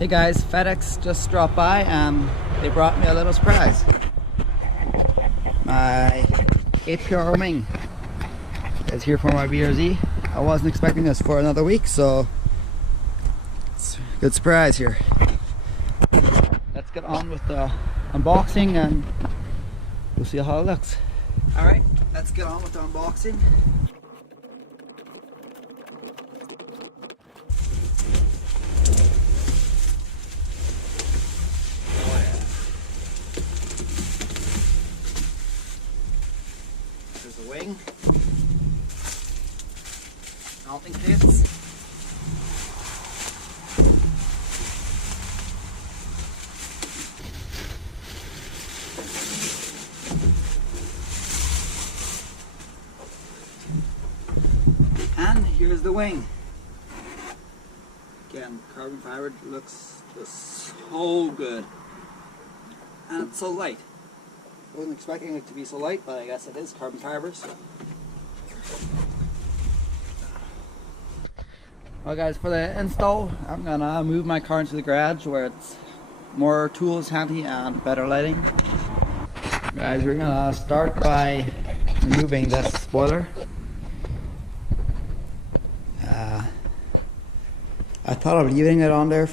Hey guys, FedEx just dropped by and they brought me a little surprise. My APR wing is here for my BRZ. I wasn't expecting this for another week, so it's a good surprise here. Let's get on with the unboxing and we'll see how it looks. Alright, let's get on with the unboxing. There's the wing, mounting plates, and here's the wing. Again, carbon fiber, looks just so good, and it's so light. I wasn't expecting it to be so light, but I guess it is carbon fibers. Well guys, for the install, I'm gonna move my car into the garage where it's more tools handy and better lighting. Guys, we're gonna start by removing this spoiler. I thought of leaving it on there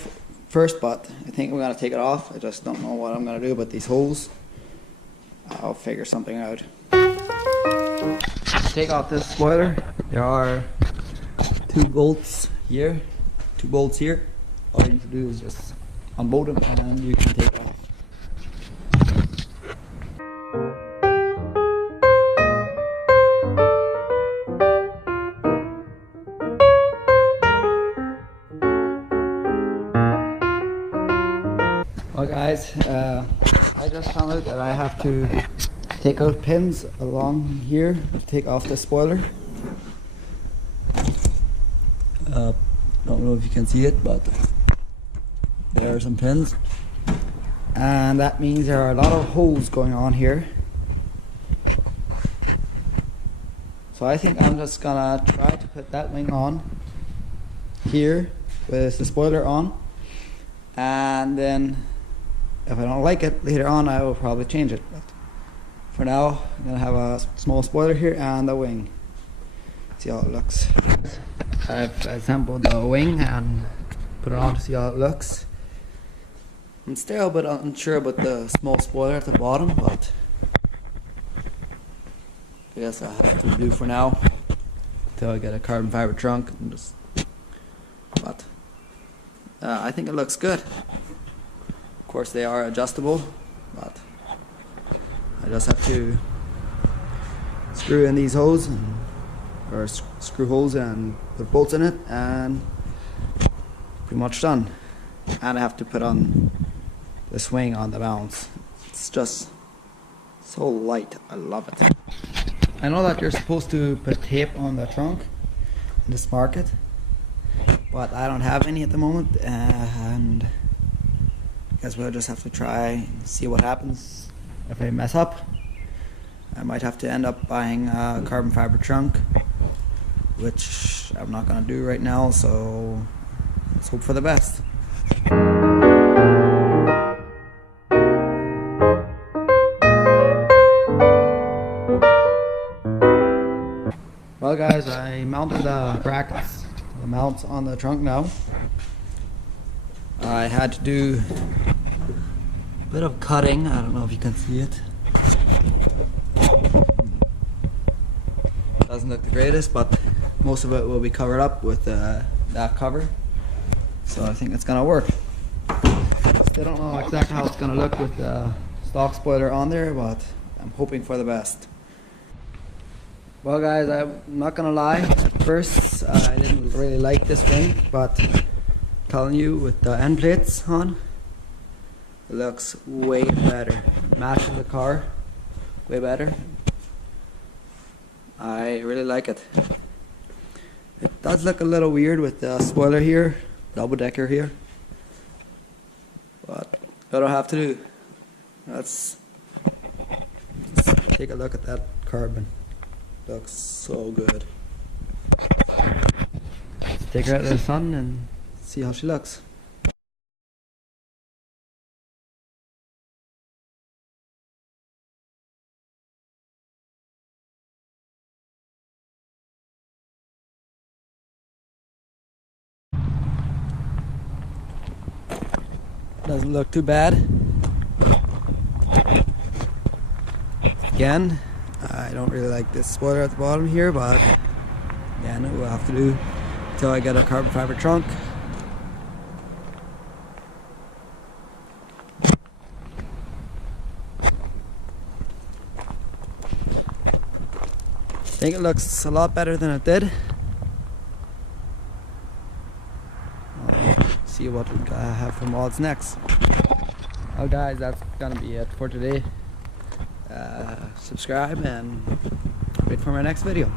first, but I think we're gonna take it off. I just don't know what I'm gonna do about these holes. I'll figure something out. Take off this spoiler. There are two bolts here. All you need to do is just unbolt them and you can take off. Well guys, I just found out that I have to take out pins along here to take off the spoiler. Don't know if you can see it, but there are some pins, and that means there are a lot of holes going on here. So I think I'm just gonna try to put that wing on here with the spoiler on, and then if I don't like it later on, I will probably change it. But for now, I'm gonna have a small spoiler here and the wing. See how it looks. I've assembled the wing and put it on to see how it looks. I'm still a bit unsure about the small spoiler at the bottom, but I guess I have to do for now until I get a carbon fiber trunk. But I think it looks good. Of course they are adjustable, but I just have to screw in these holes, or screw holes and put bolts in it, and pretty much done. And I have to put on the swing on the mounts. It's just so light, I love it. I know that you're supposed to put tape on the trunk in this market, but I don't have any at the moment, and I guess we'll just have to try and see what happens. If I mess up, I might have to end up buying a carbon fiber trunk, which I'm not gonna do right now, so let's hope for the best. Well guys, I mounted the brackets, the mounts on the trunk now. I had to do a bit of cutting. I don't know if you can see it. Doesn't look the greatest, but most of it will be covered up with that cover. So I think it's gonna work. Still don't know exactly how it's gonna look with the stock spoiler on there, but I'm hoping for the best. Well guys, I'm not gonna lie, at first I didn't really like this wing, but telling you, with the end plates on, it looks way better. Matches the car way better. I really like it. It does look a little weird with the spoiler here, double decker here, but that'll have to do. Let's take a look at that carbon. Looks so good. Let's take her out of the sun and see how she looks. Doesn't look too bad. Again, I don't really like this spoiler at the bottom here, but again, it will have to do until I get a carbon fiber trunk. I think it looks a lot better than it did. See what we have for mods next. Well guys, that's gonna be it for today. Subscribe and wait for my next video.